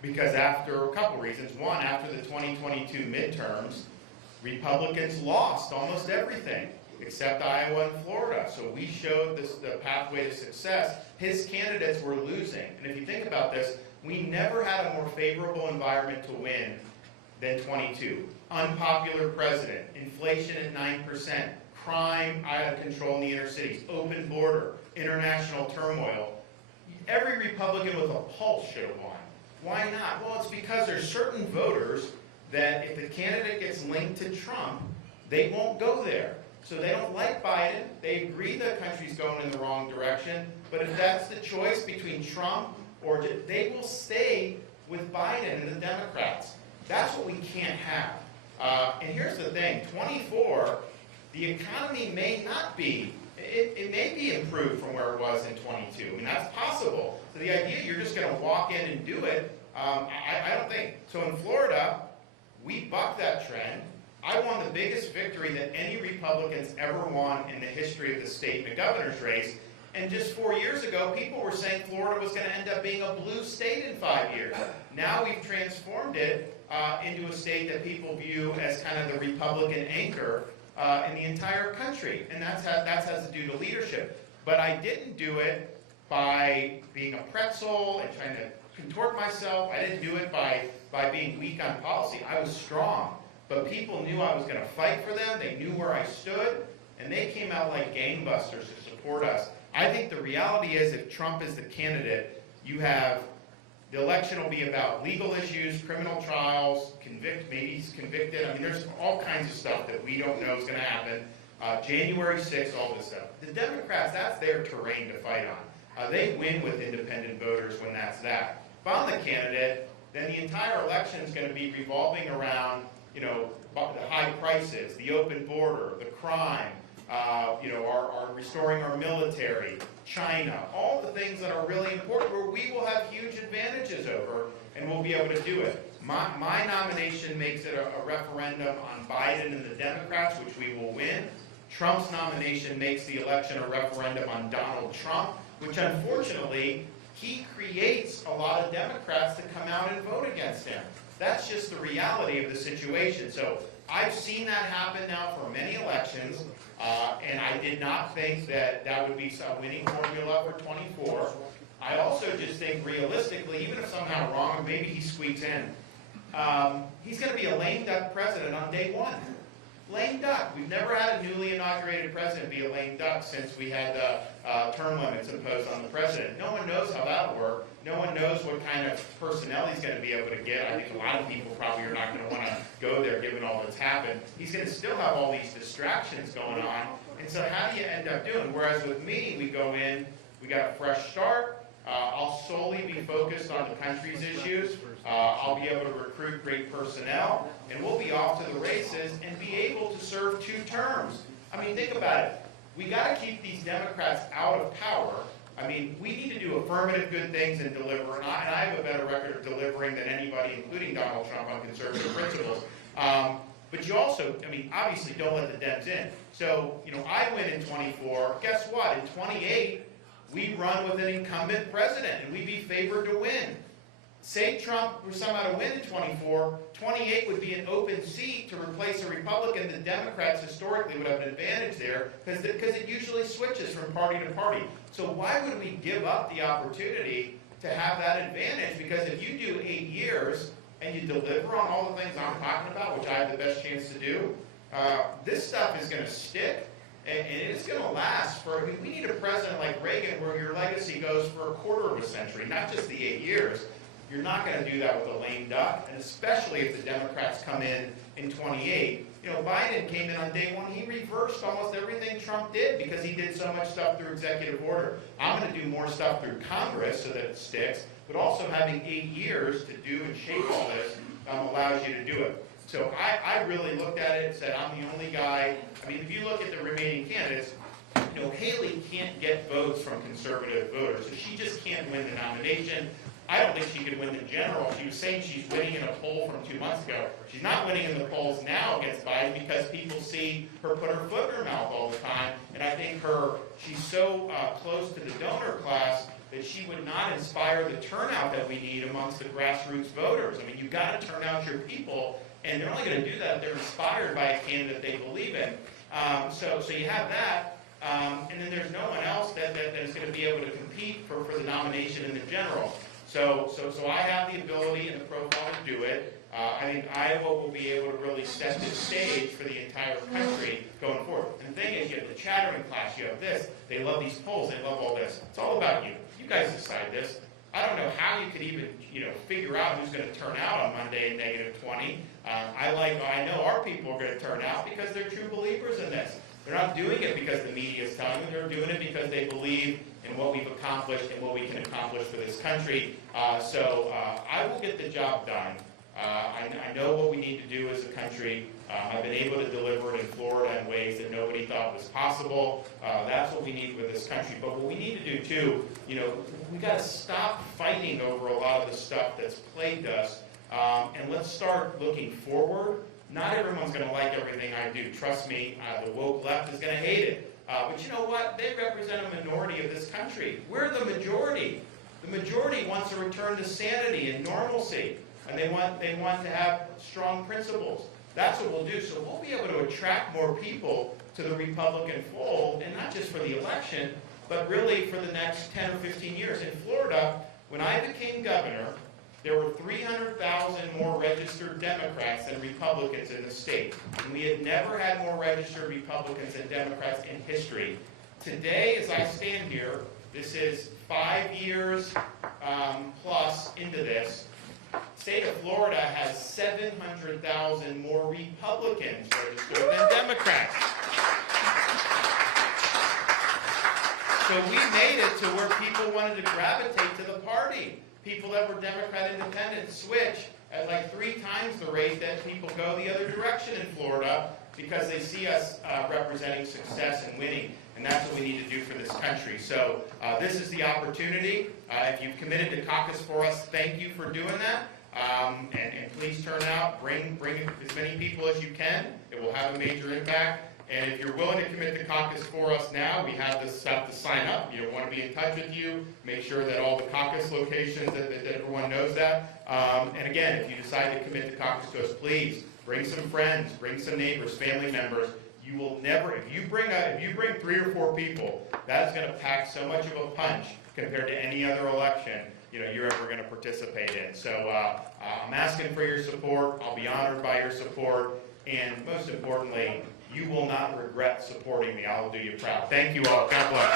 Because after a couple reasons. One, after the 2022 midterms, Republicans lost almost everything except Iowa and Florida. So we showed the pathway to success. His candidates were losing. And if you think about this, we never had a more favorable environment to win than 22. Unpopular president, inflation at 9%, crime out of control in the inner cities, open border, international turmoil. Every Republican with a pulse should have won. Why not? Well, it's because there's certain voters that if the candidate gets linked to Trump, they won't go there. So they don't like Biden. They agree the country's going in the wrong direction. But if that's the choice between Trump or they will stay with Biden and the Democrats. That's what we can't have. And here's the thing, 24, the economy may not be, it may be improved from where it was in 22. I mean, that's possible. So the idea you're just going to walk in and do it, I don't think. So in Florida, we bucked that trend. I won the biggest victory that any Republicans ever won in the history of the state in a governor's race. And just 4 years ago, people were saying Florida was going to end up being a blue state in 5 years. Now we've transformed it into a state that people view as kind of the Republican anchor in the entire country. And that has to do to leadership. But I didn't do it by being a pretzel and trying to contort myself. I didn't do it by being weak on policy. I was strong. But people knew I was going to fight for them. They knew where I stood. And they came out like gangbusters to support us. I think the reality is if Trump is the candidate, you have the election will be about legal issues, criminal trials, maybe he's convicted. I mean, there's all kinds of stuff that we don't know is going to happen. January 6th, all this stuff. The Democrats, that's their terrain to fight on. They win with independent voters when that's that. If I'm the candidate, then the entire election is going to be revolving around, you know, the high prices, the open border, the crime, our restoring our military, China, all the things that are really important where we will have huge advantages over and we'll be able to do it. My nomination makes it a referendum on Biden and the Democrats, which we will win. Trump's nomination makes the election a referendum on Donald Trump, which unfortunately, he creates a lot of Democrats to come out and vote against him. That's just the reality of the situation. So I've seen that happen now for many elections, and I did not think that that would be a winning formula for 24. I also just think realistically, even if somehow wrong, maybe he squeaks in, he's going to be a lame duck president on day one. Lame duck. We've never had a newly inaugurated president be a lame duck since we had term limits imposed on the president. No one knows how that'll work. No one knows what kind of personnel he's going to be able to get. I think a lot of people probably are not going to want to go there given all that's happened. He's going to still have all these distractions going on. And so how do you end up doing? Whereas with me, we go in, we got a fresh start. I'll solely be focused on the country's issues. I'll be able to recruit great personnel, and we'll be off to the races and be able to serve 2 terms. I mean, think about it. We got to keep these Democrats out of power. I mean, we need to do affirmative good things and deliver, and I have a better record of delivering than anybody, including Donald Trump, on conservative principles. But you also, I mean, obviously don't let the Dems in. So, you know, I win in 24. Guess what? In 28, we run with an incumbent president, and we'd be favored to win. Say Trump were somehow to win in 24, 28 would be an open seat to replace a Republican. The Democrats historically would have an advantage there because it usually switches from party to party. So why would we give up the opportunity to have that advantage? Because if you do 8 years and you deliver on all the things I'm talking about, which I have the best chance to do, this stuff is going to stick. And it's going to last for, I mean, we need a president like Reagan where your legacy goes for a quarter of a century, not just the 8 years. You're not going to do that with a lame duck, and especially if the Democrats come in 28. You know, Biden came in on day one. He reversed almost everything Trump did because he did so much stuff through executive order. I'm going to do more stuff through Congress so that it sticks, but also having 8 years to do and shape all this allows you to do it. So I really looked at it and said, I'm the only guy. I mean, if you look at the remaining candidates, you know, Haley can't get votes from conservative voters, so she just can't win the nomination. I don't think she could win in general. She was saying she's winning in a poll from 2 months ago. She's not winning in the polls now against Biden because because people see her put her foot in her mouth all the time, and I think she's so close to the donor class that she would not inspire the turnout that we need amongst the grassroots voters. I mean, you've got to turn out your people, and they're only going to do that if they're inspired by a candidate they believe in. So you have that, and then there's no one else that is going to be able to compete for the nomination in the general. So I have the ability and the profile to do it. I think Iowa will be able to really set the stage for the entire country going forward. And the thing is, you have the chattering class, you have this, they love these polls, they love all this. It's all about you. You guys decide this. I don't know how you could even, figure out who's going to turn out on Monday at -20. I know our people are going to turn out because they're true believers in this. They're not doing it because the media is telling them. They're doing it because they believe in what we've accomplished and what we can accomplish for this country. So I will get the job done. I know what we need to do as a country. I've been able to deliver it in Florida in ways that nobody thought was possible. That's what we need with this country. But what we need to do too, we got to stop fighting over a lot of the stuff that's plagued us, and let's start looking forward. Not everyone's going to like everything I do. Trust me, the woke left is going to hate it. But you know what? They represent a minority of this country. We're the majority. The majority wants a return to sanity and normalcy. And they want to have strong principles. That's what we'll do. So we'll be able to attract more people to the Republican fold, and not just for the election, but really for the next 10 or 15 years. In Florida, when I became governor, there were 300,000 more registered Democrats than Republicans in the state. And we had never had more registered Republicans than Democrats in history. Today, as I stand here, this is 5 years plus into this, state of Florida has 700,000 more Republicans registered than Democrats. So we made it to where people wanted to gravitate to the party. People that were Democrat independent switch at like 3 times the rate that people go the other direction in Florida because they see us representing success and winning. And that's what we need to do for this country. So this is the opportunity. If you've committed to caucus for us, thank you for doing that. And please turn out, bring as many people as you can. It will have a major impact. And if you're willing to commit to caucus for us now, we have this stuff to sign up. You want to be in touch with you. Make sure that all the caucus locations, that everyone knows that. And again, if you decide to commit to caucus to us, please bring some friends, bring some neighbors, family members. You will never, if you bring 3 or 4 people, that's going to pack so much of a punch compared to any other election you're ever going to participate in. So I'm asking for your support. I'll be honored by your support. And most importantly, you will not regret supporting me. I'll do you proud. Thank you all. God bless.